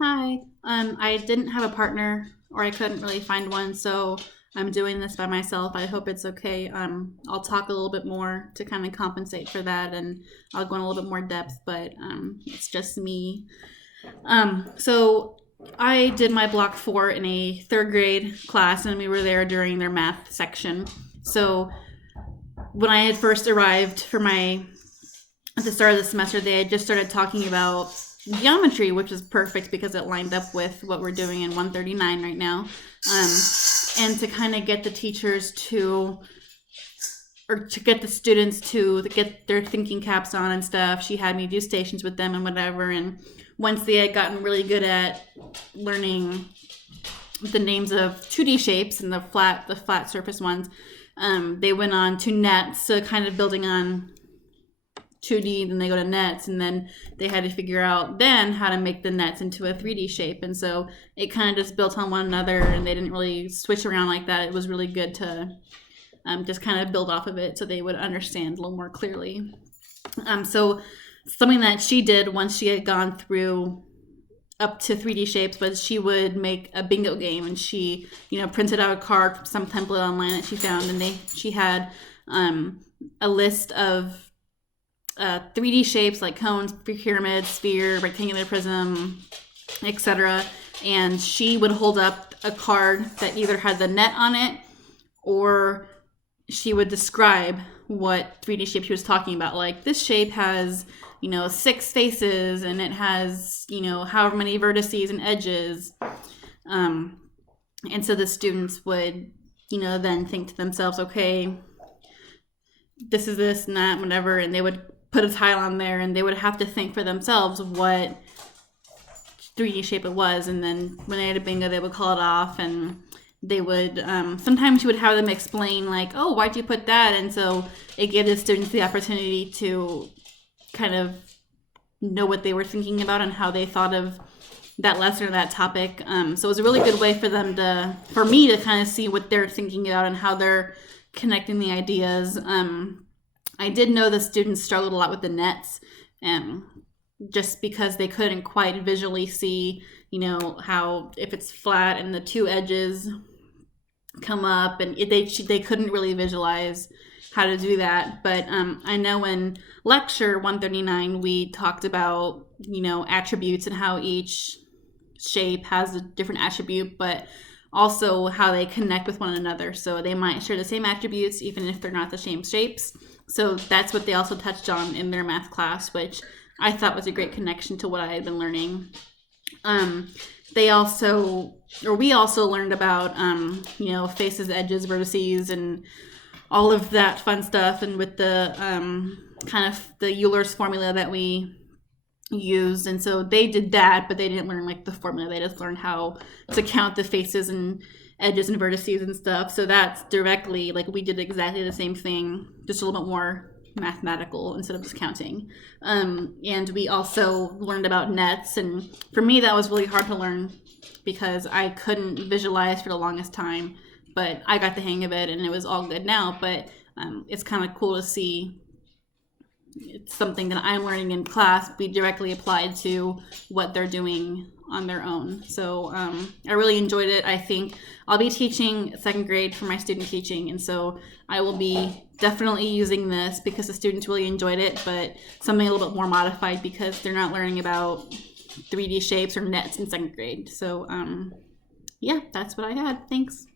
Hi. I didn't have a partner or I couldn't really find one, so I'm doing this by myself. I hope it's okay. I'll talk a little bit more to kind of compensate for that and I'll go in a little bit more depth, but it's just me. So I did my block 4 in a third grade class and we were there during their math section. So when I had first arrived at the start of the semester, they had just started talking about geometry, which is perfect because it lined up with what we're doing in 139 right now. And to kind of get the teachers or to get the students to get their thinking caps on and stuff, she had me do stations with them and whatever. And once they had gotten really good at learning the names of 2D shapes and the flat surface ones, they went on to nets, so kind of building on 2D, then they go to nets, and then they had to figure out then how to make the nets into a 3D shape. And so it kind of just built on one another, and they didn't really switch around like that. It was really good to just kind of build off of it so they would understand a little more clearly. So something that she did once she had gone through up to 3D shapes was she would make a bingo game, and she printed out a card from some template online that she found, and she had a list of 3D shapes like cones, pyramid, sphere, rectangular prism, etc. And she would hold up a card that either had the net on it, or she would describe what 3D shape she was talking about. Like, this shape has 6 faces and it has however many vertices and edges. And so the students would then think to themselves, okay, this is this and that, whatever, and they would put a tile on there and they would have to think for themselves what 3D shape it was. And then when they had a bingo, they would call it off, and they would sometimes you would have them explain like, oh, why'd you put that? And so it gave the students the opportunity to kind of know what they were thinking about and how they thought of that lesson or that topic. So it was a really good way for me to kind of see what they're thinking about and how they're connecting the ideas. I did know the students struggled a lot with the nets, just because they couldn't quite visually see, how if it's flat and the 2 edges come up, and they couldn't really visualize how to do that. But I know in lecture 139 we talked about attributes and how each shape has a different attribute, but also how they connect with one another. So they might share the same attributes even if they're not the same shapes. So that's what they also touched on in their math class, which I thought was a great connection to what I had been learning. We also learned about faces, edges, vertices, and all of that fun stuff, and with the kind of the Euler's formula that we used. And so they did that, but they didn't learn like the formula. They just learned how to count the faces and edges and vertices and stuff. So that's directly, like, we did exactly the same thing, just a little bit more mathematical instead of just counting. And we also learned about nets, and for me that was really hard to learn because I couldn't visualize for the longest time, but I got the hang of it and it was all good now. But it's kind of cool to see it's something that I'm learning in class be directly applied to what they're doing on their own. So I really enjoyed it. I think I'll be teaching 2nd grade for my student teaching, and so I will be definitely using this because the students really enjoyed it, but something a little bit more modified because they're not learning about 3D shapes or nets in 2nd grade. So yeah, that's what I had. Thanks.